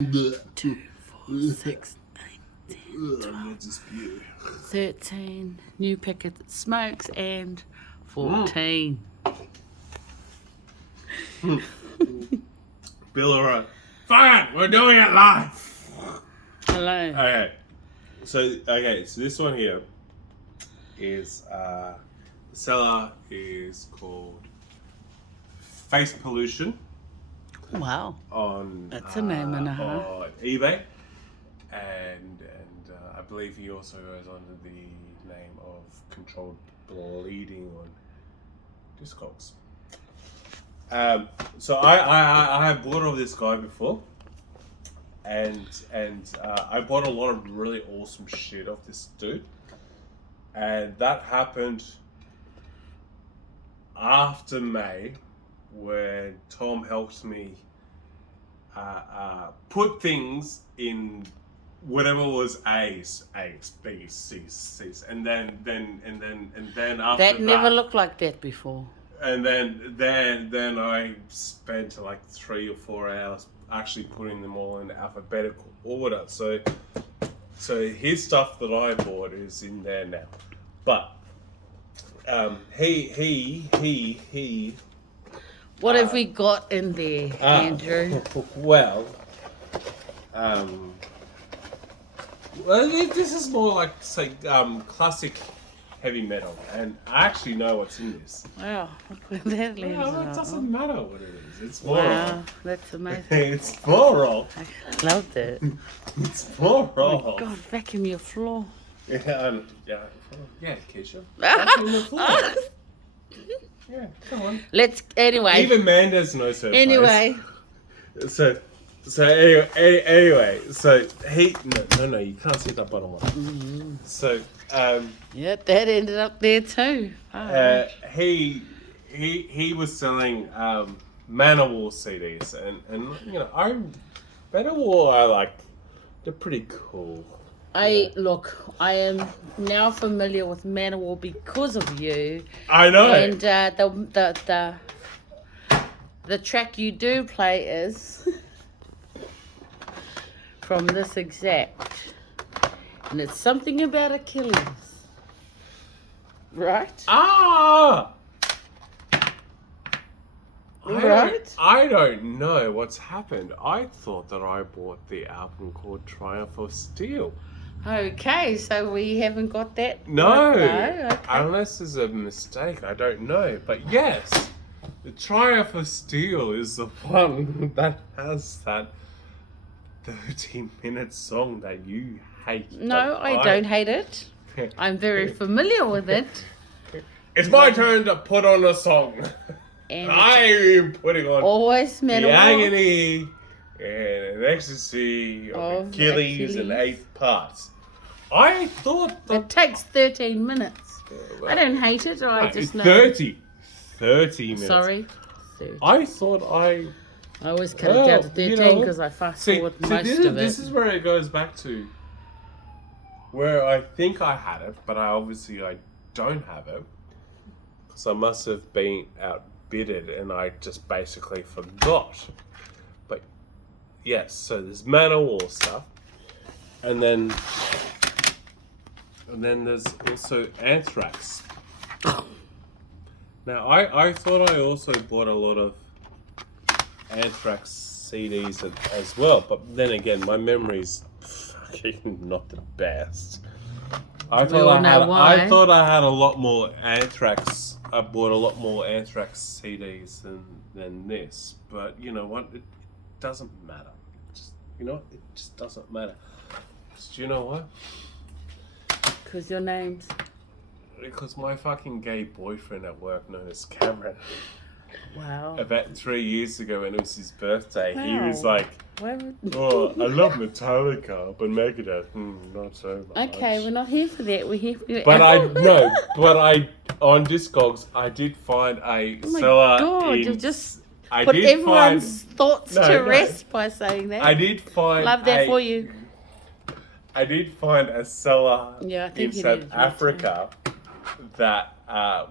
2, 4, 6, 8, 10, 12, 13. New packet that smokes and 14. Bill, alright. Fine, we're doing it live. Hello. Okay. So this one here is the seller is called Face Pollution. Wow. On That's a name and a half. on eBay, and I believe he also goes under the name of Controlled Bleeding on Discogs. So I have bought of this guy before, and I bought a lot of really awesome shit off this dude, and that happened after May, when Tom helped me put things in whatever was A's, B's, C's, C's, and then after That never looked like that before. And then I spent like 3 or 4 hours actually putting them all in alphabetical order. So his stuff that I bought is in there now, but he. What have we got in there, Andrew? Well, this is more like, say, classic heavy metal, and I actually know what's in this. Wow, look where that leaves Well, it out. doesn't matter what it is. It's more Wow, that's amazing. It's floral. I loved it. It's floral. Oh my God, vacuum your floor. Yeah, Keisha. Vacuum the floor. Yeah, come on. Anyway. Even Mandas knows her Anyway. place. So anyway, so he no, you can't see that bottom one. Mm-hmm. So Yeah, that ended up there too. he was selling ManOwar CDs, and you know ManOwar I like. They're pretty cool. I am now familiar with ManOwar because of you. I know. And the track you do play is from this exact, and it's something about Achilles, right? Right? I don't know what's happened. I thought that I bought the album called Triumph of Steel. Okay, so we haven't got that. No, Okay. Unless there's a mistake, I don't know. But yes, the Triumph of Steel is the one that has that 13-minute song that you hate. No, I don't hate it. I'm very familiar with it. It's my turn to put on a song. And I am putting on always the ManOwar. agony and an ecstasy of Achilles in 8 parts. I thought that It takes 13 minutes. I don't hate it, I just know. 30 minutes. Sorry. 30. I thought I always cut it down to 13 because I fast forward most of it. This is where it goes back to where I think I had it, but I don't have it. Because I must have been outbidded and I just basically forgot. But yes, so there's ManOwar stuff. And then there's also Anthrax. Now I thought I also bought a lot of Anthrax CDs as well, but then again my memory's fucking not the best. I thought I had a lot more Anthrax. I bought a lot more Anthrax CDs than this, but you know what? It doesn't matter. It just doesn't matter. Do you know what? Because your name's... Because my fucking gay boyfriend at work, known as Cameron, Wow. about 3 years ago when it was his birthday, he Wow. was like, "Oh, I love Metallica, but Megadeth, not so much." Okay, we're not here for that. We're here for your But album. on Discogs, I did find a Oh my seller God, in... you've just I put did everyone's thoughts No, to no. rest by saying that. I did find Love that for you. I did find a seller Yeah, I think in you South needed to Africa that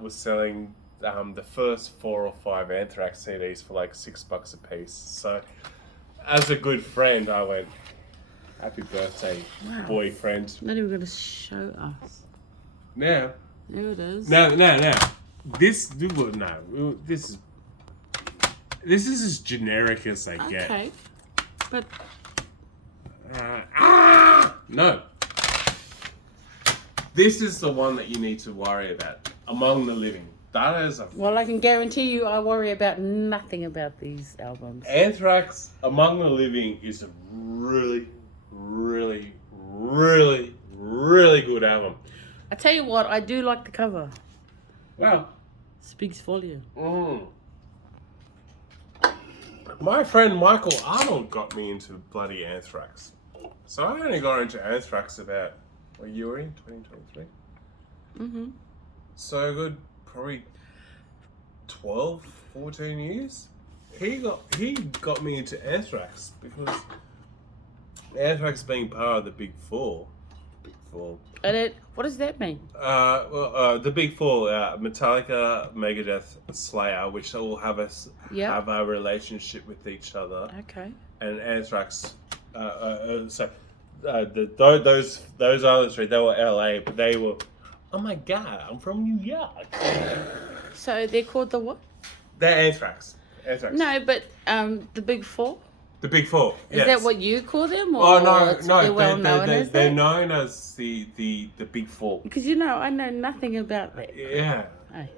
was selling the first 4 or 5 Anthrax CDs for like $6 a piece. So as a good friend, I went, happy birthday, Wow. boyfriend. Not even going to show us. Now. There it is. No. This is as generic as they get. Okay. But No. This is the one that you need to worry about. Among the Living. That is a... well, I can guarantee you I worry about nothing about these albums. Anthrax, Among the Living is a really, really, really, really good album. I tell you what, I do like the cover. Wow. Speaks volume. My friend Michael Arnold got me into bloody Anthrax. So I only got into Anthrax about, what year were in? 2023? Mm-hmm. So good, probably 12, 14 years. He got me into Anthrax because Anthrax being part of the Big Four. And what does that mean? The Big Four, Metallica, Megadeth, Slayer, which all have a relationship with each other. Okay. And Anthrax. Those other three, they were LA, but they were. Oh my God, I'm from New York. So they're called the what? They're Anthrax. No, but the Big Four. The Big Four. Is that what you call them? Or Oh no. They're well known as they're that? known as the Big Four. Because I know nothing about that. Yeah. Hey.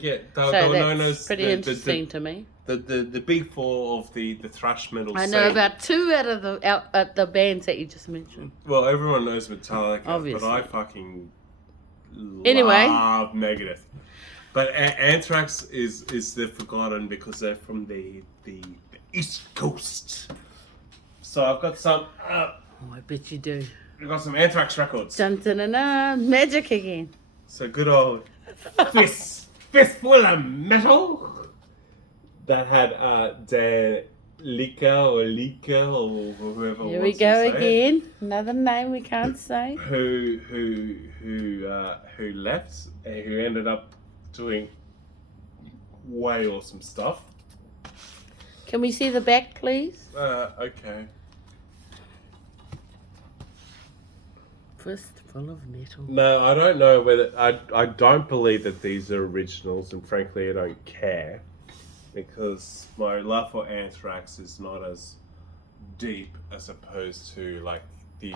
Yeah. So They were that's known as pretty interesting to me. The Big Four of the thrash metal I scene. know about two out of the bands that you just mentioned. Well, everyone knows Metallica, Obviously. but I fucking Anyway. love Megadeth. But Anthrax is the forgotten because they're from the East Coast. So I've got some. Oh, I bet you do. I've got some Anthrax records. Dun dun dun dun, magic again. So good old fistful of metal that had Dan Lika or whoever. Here we go again. Another name we can't say. Who left and who ended up doing way awesome stuff. Can we see the back, please? Okay. Fistful of metal. No, I don't know whether I don't believe that these are originals, and frankly, I don't care because my love for Anthrax is not as deep as opposed to like the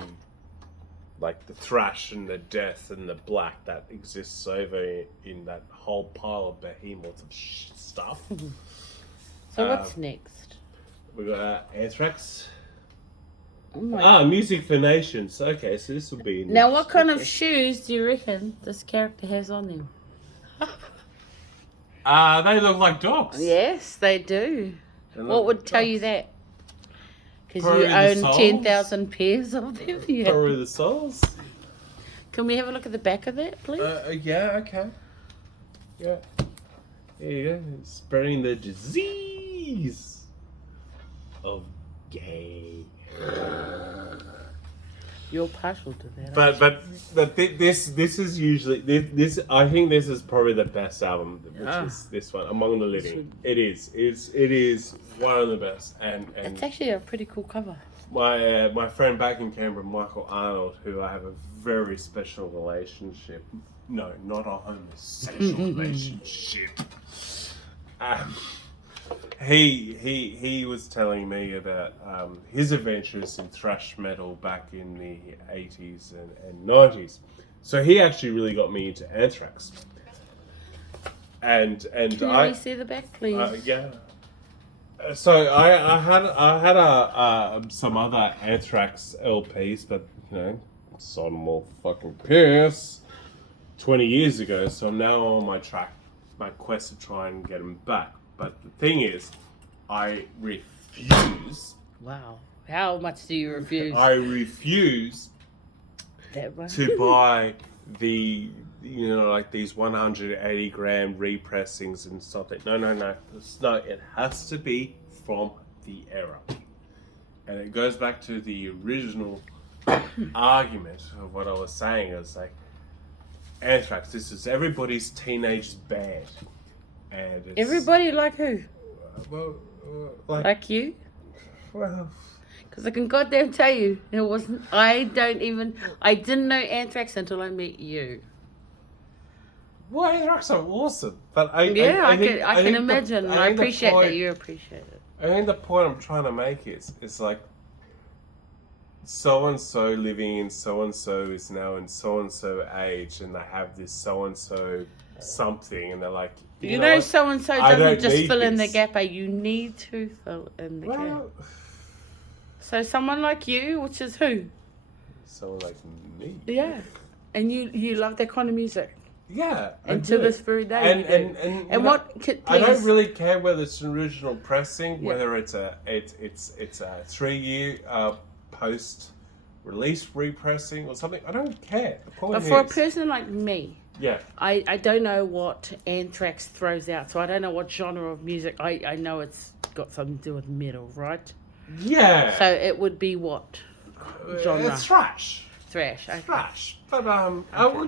thrash and the death and the black that exists over in that whole pile of behemoths of stuff. So what's next? We got Anthrax. Oh my Music for Nations. Okay, so this will be... Now, what kind of shoes do you reckon this character has on them? They look like dogs. Yes, they do. What would tell you that? Because Probably you the own soles. 10,000 pairs of them. Yeah. Probably the souls. Can we have a look at the back of that, please? Yeah, okay. Yeah. There you go. Spreading the disease of gay. You're partial to that. But this is usually this. I think this is probably the best album, which is this one, Among the Living. It is. It is one of the best. And It's actually a pretty cool cover. my friend back in Canberra, Michael Arnold, who I have a very special relationship. No, not a homosexual relationship. He was telling me about his adventures in thrash metal back in the 80s and 90s. So he actually really got me into Anthrax. And Can we see the back, please? yeah. So I had some other Anthrax LPs, but sold them all fucking piss 20 years ago. So I'm now on my quest to try and get them back. But the thing is, I refuse. Wow. How much do you refuse? I refuse that one? to buy the, like these 180 gram repressings and stuff. No. It has to be from the era. And it goes back to the original argument of what I was saying. It was like, Anthrax, this is everybody's teenage band. And it's, Everybody like who? well, Like you? Well, Because I can goddamn tell you, it wasn't. I didn't know Anthrax until I met you. well, Anthrax are awesome, but I can imagine, and I appreciate that you appreciate it. I think the point I'm trying to make is like, so and so living in so and so is now in so and so age, and they have this so and so something, and they're like, you know so and so doesn't just fill in the this. gap. You need to fill in the gap. So someone like you, which is who? Someone like me. Yeah, and you love that kind of music. Yeah, and to this very day, and what? I don't really care whether it's an original pressing, Yeah. whether it's a 3-year post-release repressing or something. I don't care. The point But for a person like me, yeah, I don't know what Anthrax throws out, so I don't know what genre of music. I know it's got something to do with metal, right? yeah. So it would be what genre? It's thrash. Thrash. Okay. Thrash. But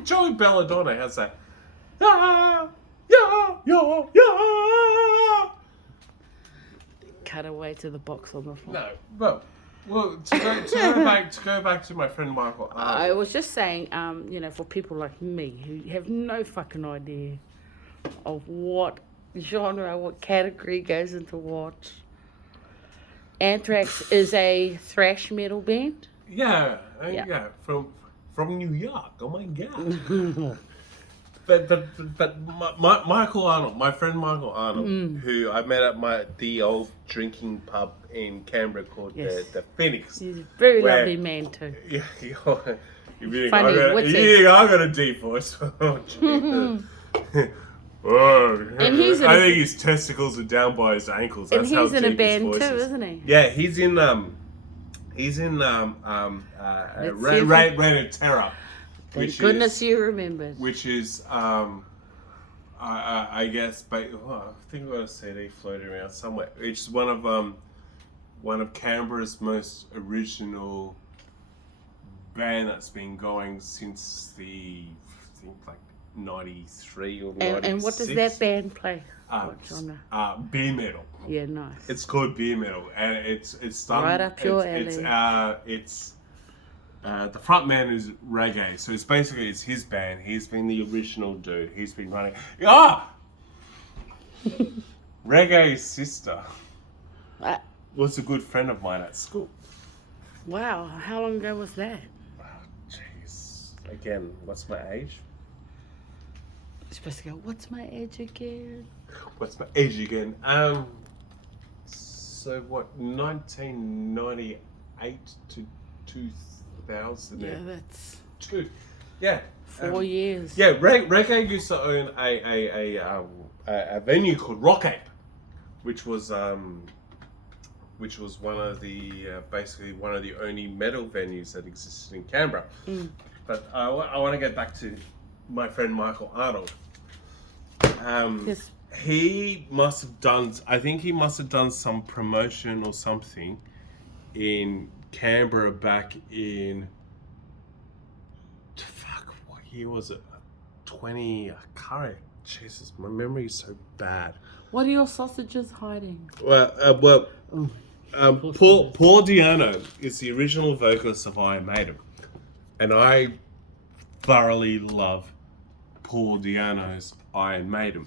Joey Belladonna has that. Yeah, yeah, yeah, yeah. Cut away to the box on the floor. No, well, to go back to my friend Michael Arnold. I was just saying, for people like me who have no fucking idea of what genre, what category goes into what. Anthrax is a thrash metal band. Yeah, from New York. Oh my god. but Michael Arnold, my friend Michael Arnold, who I met at the old drinking pub in Canberra called the Phoenix. He's a very lovely man too. Yeah, you think Funny, what's I got a deep voice. Oh, Jesus. And he's I think his testicles are down by his ankles. That's and he's how in a deep his band voice too, is. isn't he? Yeah, he's in Reign of Terror. Thank goodness you remembered. Which is I guess, I think I've got a CD floating around somewhere. It's one of Canberra's most original band that's been going since I think like 93 or 96. And what does that band play? What genre? Beer metal. Yeah, nice. It's called beer metal, and it's done Right up your alley. It's the front man is reggae, so it's his band. He's been the original dude. He's been running. Reggae's sister was a good friend of mine at school. Wow, how long ago was that? Jeez. Again, what's my age? You're supposed to go, what's my age again? What's my age again? So what, 1998 to 2000? Yeah, that's 2. Yeah. 4 years. Yeah, Reggae used to own a venue called Rock Ape, which was one of the basically one of the only metal venues that existed in Canberra. But I want to get back to my friend Michael Arnold. Yes. He must have done. I think he must have done some promotion or something in Canberra back in. Fuck, what year was it? 20. I can't. Jesus, my memory is so bad. What are your sausages hiding? Paul Di'Anno is the original vocalist of Iron Maiden, and I thoroughly love Paul Di'Anno's Iron Maiden.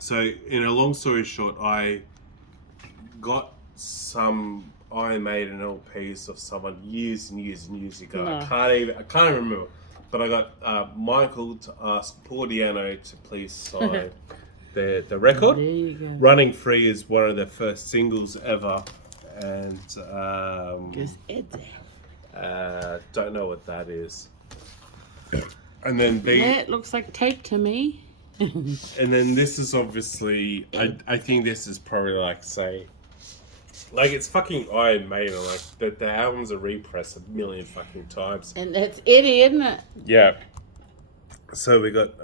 So, in a long story short, I got some Iron Maiden LPs of someone years and years and years ago. No. I can't even remember. But I got Michael to ask Paul Di'Anno to please sign the record. There you go. Running Free is one of their first singles ever, and don't know what that is. And then That looks like tape to me. and then this is obviously, I think this is probably like, say, like it's fucking Iron Maiden, like the albums are repressed a million fucking times. And that's Eddie, isn't it? Yeah. So we got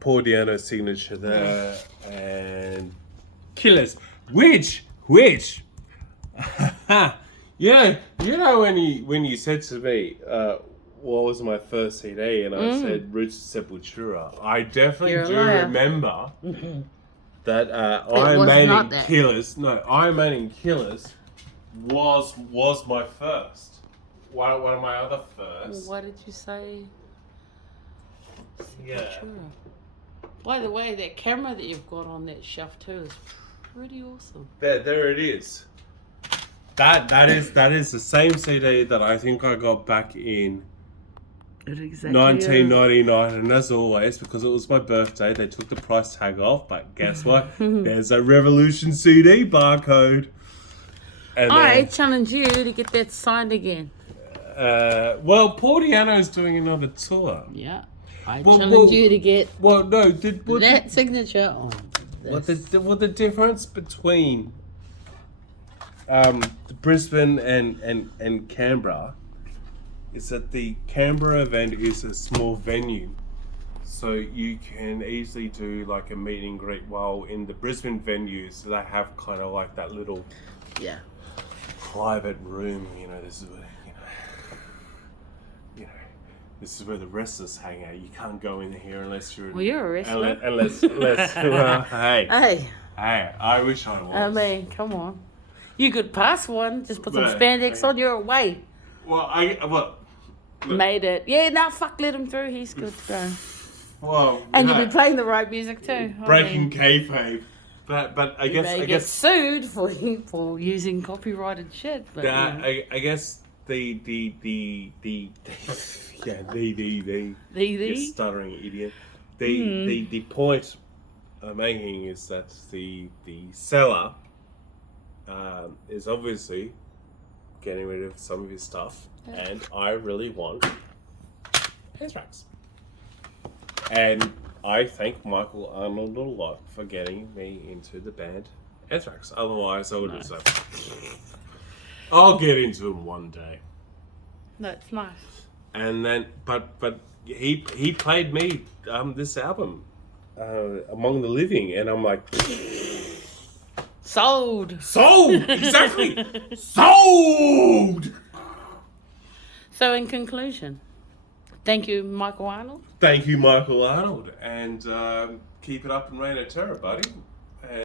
Paul Di'Anno's signature there, and Killers, which you know when you said to me, what was my first CD, and I said Roots of Sepultura, I definitely remember that Iron Maiden Killers was my first. One of my other firsts. What did you say? Yeah. Sepultura. By the way, that camera that you've got on that shelf too is pretty awesome. There it is. That is the same CD that I think I got back in It exactly 1999, and as always, because it was my birthday, they took the price tag off. But guess what? There's a Revolution CD barcode. And I challenge you to get that signed again. well, Paul Diano's doing another tour. Yeah. I challenge you to get that signature on. The difference between Brisbane and Canberra is that the Canberra event is a small venue, so you can easily do like a meet and greet, while in the Brisbane venues they have kind of like that little private room. This is where this is where the wrestlers hang out. You can't go in here unless you're. Well, you're a wrestler. Unless hey, I wish I was. I mean, come on. You could pass one. Just put some But, spandex on. You're away. Well, Made it. Yeah, now fuck, let him through. He's good to go. well, And you'll be playing the right music too. breaking kayfabe. But I You may guess get sued for using copyrighted shit. But I guess the you stuttering idiot. The point I'm making is that the seller is obviously getting rid of some of his stuff, and I really want Anthrax. And I thank Michael Arnold a lot for getting me into the band Anthrax. Otherwise, I would have said, I'll get into him one day. That's nice. And then, but he played me this album, Among the Living, and I'm like, Sold. Exactly, sold. So in conclusion, thank you, Michael Arnold. Thank you, Michael Arnold, and keep it up and reign of terror, buddy.